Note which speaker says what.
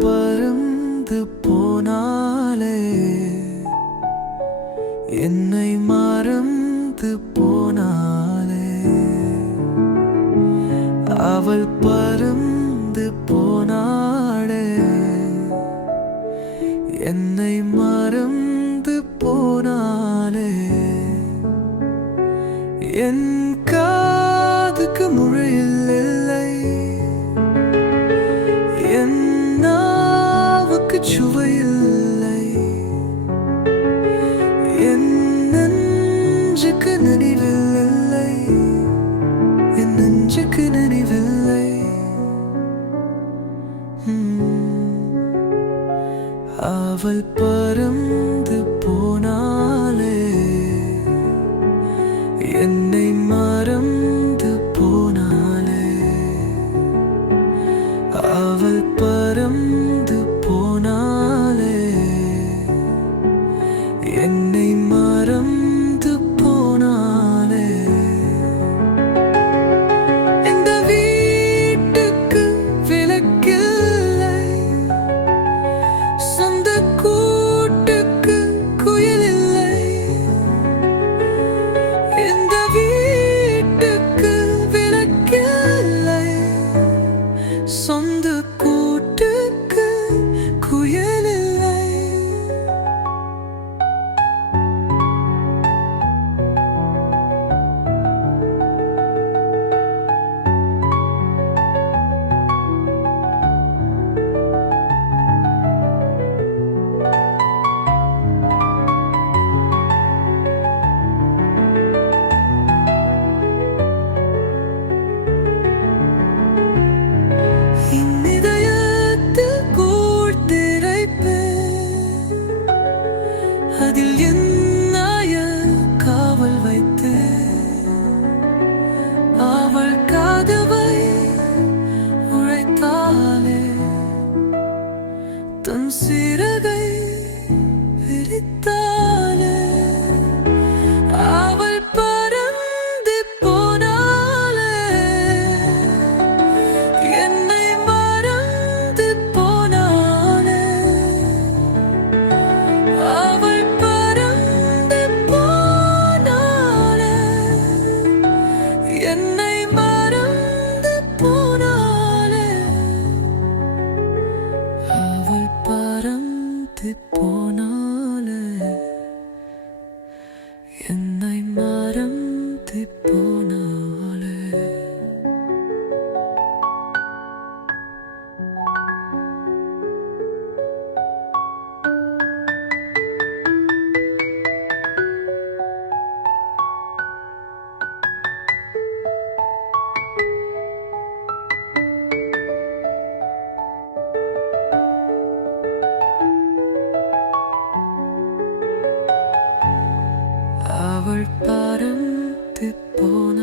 Speaker 1: பறந்து போனாலே என்னை மறந்து போனாலே. அவள் பறந்து போனாளே என்னை மறந்து போனாலே என் காதுக்கு முன் நாவுக்கு சுவையில்லை. என் நெஞ்சுக்கு நினைவில்லை என் நெஞ்சுக்கு நினைவில்லை ம். அவள் பறந்து போனாலே என்னை மறந்து போனாலே அவள் hidupku போனால என்னை மறந்து போன அவள் பறந்து போனாளே